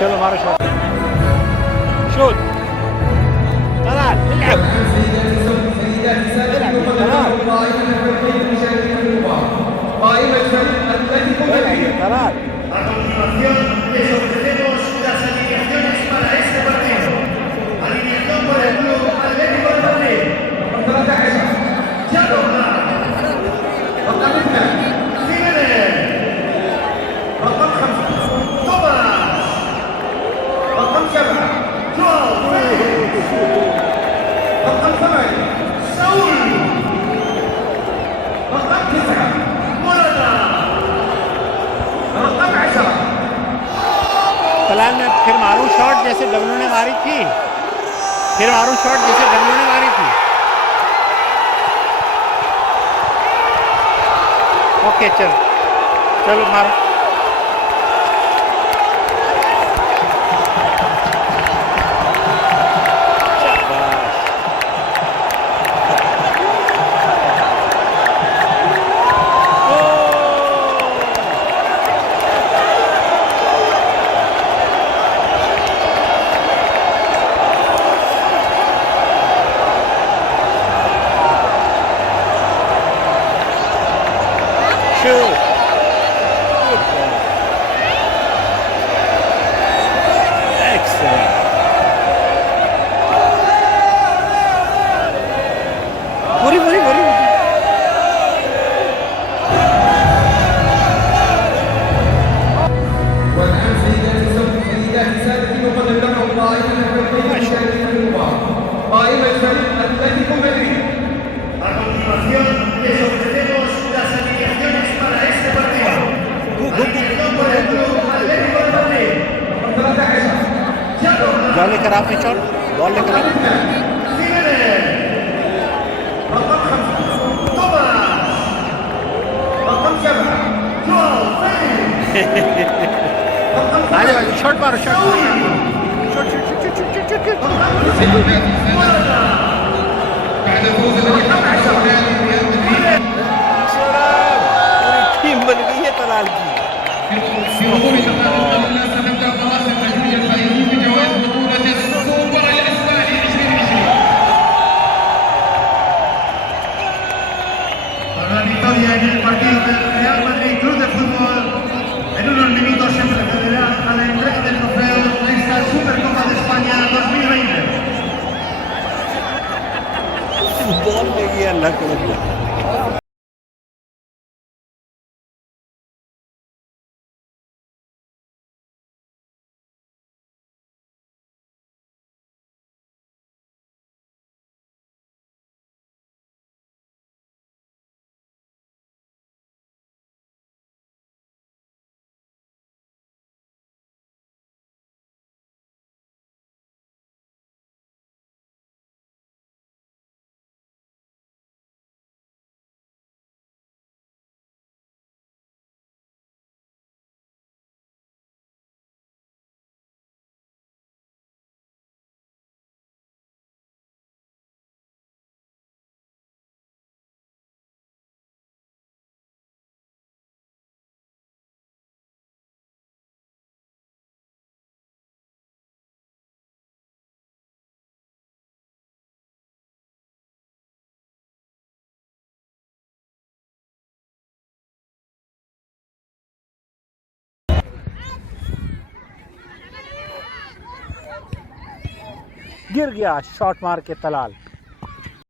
चलो मारो shot شوت طلال العب طلال A continuación les ofrecemos las alineaciones para este partido. Alineación por el Club Atlético de Madrid. Yago Jiménez. Tomás. Joao Félix. Saúl. Morata. طلال मैं फिर मारूं shot जैसे W ने मारी थी फिर मारूं शॉट जैसे डब्लू ने मारी थी ओके चलो मारो Shoot. Good ball. Excellent. Buri. والآن سيداتي سادتي نقدم لكم قائمة الفريقين المشاركين في المباراة. قائمة فريق أتلتيكو مدريد. A continuación les ofrecemos las alineaciones para este partido. Alineación por el Club Atlético de Madrid. Yago ball लेकर आपने शॉट बॉल लेकर आप Jiménez. Tomás. Joao Félix. आगे शॉट मारो shot Morata. بعد الفوز الذي حقق ريال مدريد पूरी team बन गई है طلال की في ظهور تقدم الناس تبدأ خلاص التتويج الفائزون بجوائز بطولة السوبر الإسباني 2020. Con la victoria en el partido del Real Madrid Club de Fútbol, en unos minutos se procederá a la entrega del trofeo de esta Supercopa de España 2020. Ball ले गया अल्लाह को लग गिर गया शॉट मार के तलाल